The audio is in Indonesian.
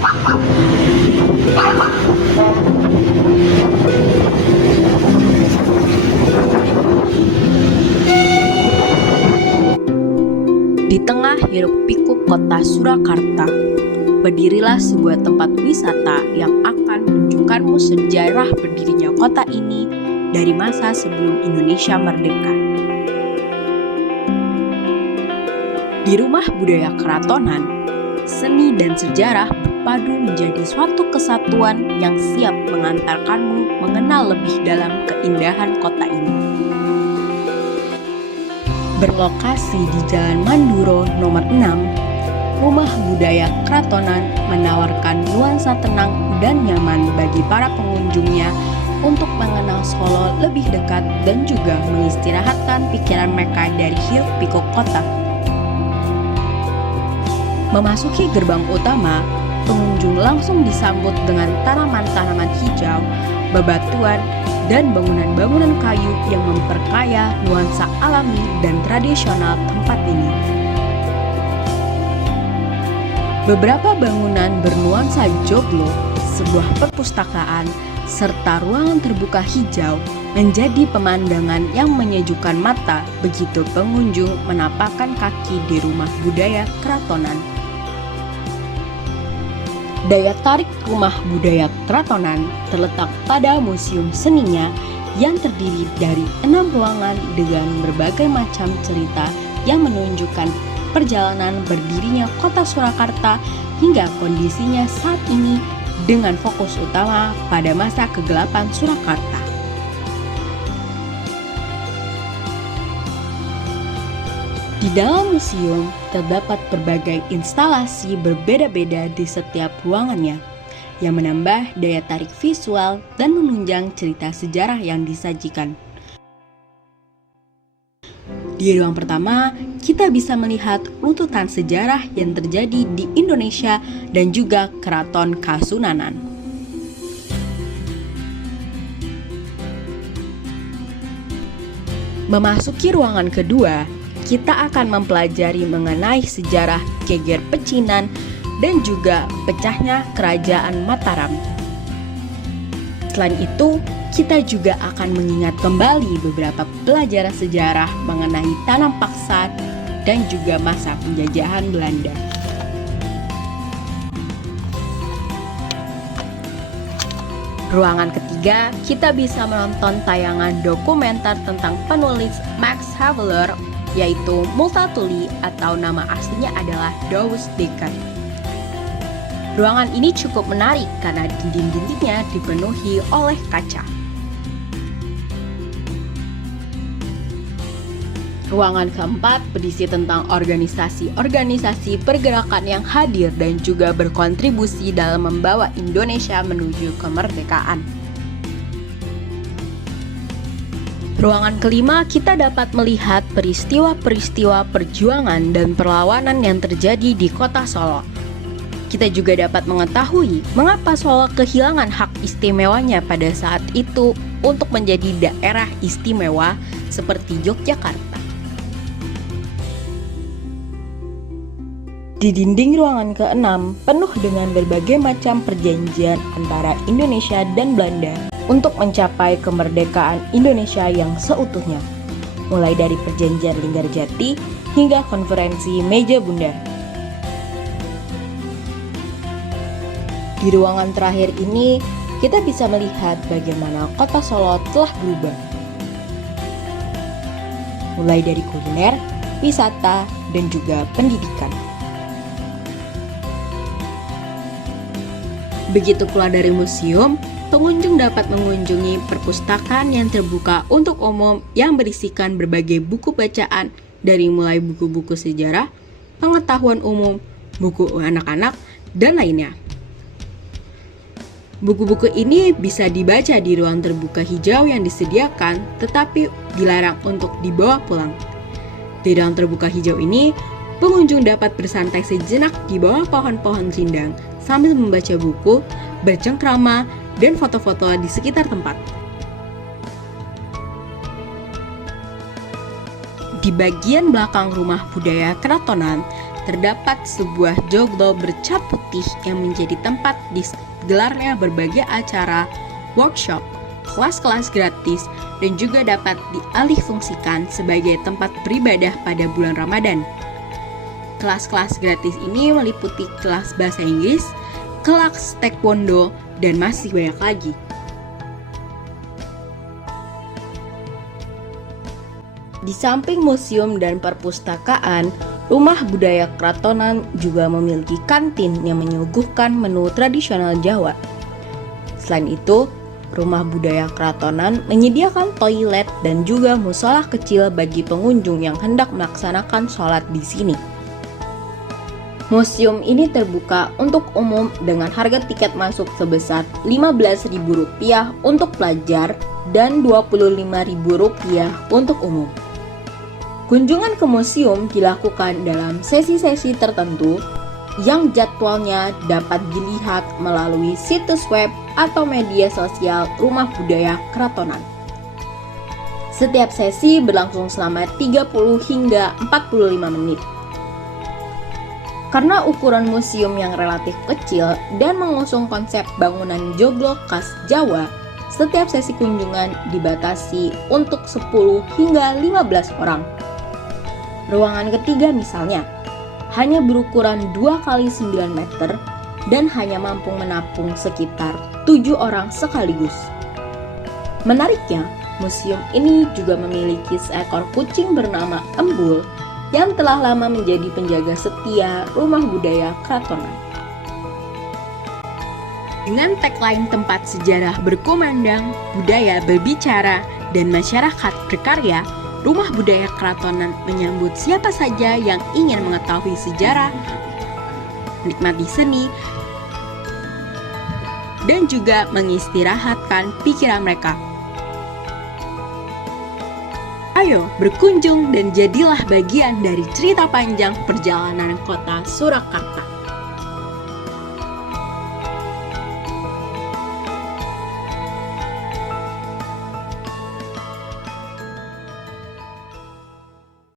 Di tengah hiruk-pikuk kota Surakarta, berdirilah sebuah tempat wisata yang akan menunjukkanmu sejarah berdirinya kota ini dari masa sebelum Indonesia merdeka. Di Rumah Budaya Keratonan, seni dan sejarah berpadu menjadi suatu kesatuan yang siap mengantarkanmu mengenal lebih dalam keindahan kota ini. Berlokasi di Jalan Manduro nomor 6, Rumah Budaya Keratonan menawarkan nuansa tenang dan nyaman bagi para pengunjungnya untuk mengenal Solo lebih dekat dan juga mengistirahatkan pikiran mereka dari hiruk-pikuk kota. Memasuki gerbang utama, pengunjung langsung disambut dengan tanaman-tanaman hijau, bebatuan, dan bangunan-bangunan kayu yang memperkaya nuansa alami dan tradisional tempat ini. Beberapa bangunan bernuansa joglo, sebuah perpustakaan, serta ruangan terbuka hijau menjadi pemandangan yang menyejukkan mata begitu pengunjung menapakkan kaki di Rumah Budaya Keratonan. Daya tarik Rumah Budaya Keratonan terletak pada museum seninya yang terdiri dari 6 ruangan dengan berbagai macam cerita yang menunjukkan perjalanan berdirinya kota Surakarta hingga kondisinya saat ini dengan fokus utama pada masa kegelapan Surakarta. Di dalam museum terdapat berbagai instalasi berbeda-beda di setiap ruangannya yang menambah daya tarik visual dan menunjang cerita sejarah yang disajikan. Di ruang pertama, kita bisa melihat runtutan sejarah yang terjadi di Indonesia dan juga Keraton Kasunanan. Memasuki ruangan kedua, kita akan mempelajari mengenai sejarah geger pecinan dan juga pecahnya Kerajaan Mataram. Selain itu, kita juga akan mengingat kembali beberapa pelajaran sejarah mengenai tanam paksa dan juga masa penjajahan Belanda. Ruangan ketiga, kita bisa menonton tayangan dokumenter tentang penulis Max Havelaar, yaitu Multatuli atau nama aslinya adalah Douwe Dekker. Ruangan ini cukup menarik karena dinding-dindingnya dipenuhi oleh kaca. Ruangan keempat berisi tentang organisasi-organisasi pergerakan yang hadir dan juga berkontribusi dalam membawa Indonesia menuju kemerdekaan. Ruangan kelima, kita dapat melihat peristiwa-peristiwa perjuangan dan perlawanan yang terjadi di kota Solo. Kita juga dapat mengetahui mengapa Solo kehilangan hak istimewanya pada saat itu untuk menjadi daerah istimewa seperti Yogyakarta. Di dinding ruangan ke-6 penuh dengan berbagai macam perjanjian antara Indonesia dan Belanda untuk mencapai kemerdekaan Indonesia yang seutuhnya, mulai dari perjanjian Linggarjati hingga konferensi Meja Bundar. Di ruangan terakhir ini, kita bisa melihat bagaimana kota Solo telah berubah. Mulai dari kuliner, wisata, dan juga pendidikan. Begitu keluar dari museum, pengunjung dapat mengunjungi perpustakaan yang terbuka untuk umum yang berisikan berbagai buku bacaan dari mulai buku-buku sejarah, pengetahuan umum, buku anak-anak, dan lainnya. Buku-buku ini bisa dibaca di ruang terbuka hijau yang disediakan, tetapi dilarang untuk dibawa pulang. Di ruang terbuka hijau ini, pengunjung dapat bersantai sejenak di bawah pohon-pohon rindang sambil membaca buku, bercengkrama, dan foto-foto di sekitar tempat. Di bagian belakang Rumah Budaya Keratonan terdapat sebuah joglo bercat putih yang menjadi tempat digelarnya berbagai acara, workshop, kelas-kelas gratis, dan juga dapat dialihfungsikan sebagai tempat beribadah pada bulan Ramadan. Kelas-kelas gratis ini meliputi kelas bahasa Inggris, kelas taekwondo, dan masih banyak lagi. Di samping museum dan perpustakaan, Rumah Budaya Kratonan juga memiliki kantin yang menyuguhkan menu tradisional Jawa. Selain itu, Rumah Budaya Kratonan menyediakan toilet dan juga musola kecil bagi pengunjung yang hendak melaksanakan sholat di sini. Museum ini terbuka untuk umum dengan harga tiket masuk sebesar Rp15.000 untuk pelajar dan Rp25.000 untuk umum. Kunjungan ke museum dilakukan dalam sesi-sesi tertentu yang jadwalnya dapat dilihat melalui situs web atau media sosial Rumah Budaya Kratonan. Setiap sesi berlangsung selama 30 hingga 45 menit. Karena ukuran museum yang relatif kecil dan mengusung konsep bangunan joglo khas Jawa, setiap sesi kunjungan dibatasi untuk 10 hingga 15 orang. Ruangan ketiga misalnya, hanya berukuran 2x9 meter dan hanya mampu menampung sekitar 7 orang sekaligus. Menariknya, museum ini juga memiliki seekor kucing bernama Embul yang telah lama menjadi penjaga setia Rumah Budaya Kratonan. Dengan tagline tempat sejarah berkumandang, budaya berbicara, dan masyarakat berkarya, Rumah Budaya Kratonan menyambut siapa saja yang ingin mengetahui sejarah, menikmati seni, dan juga mengistirahatkan pikiran mereka. Ayo berkunjung dan jadilah bagian dari cerita panjang perjalanan kota Surakarta.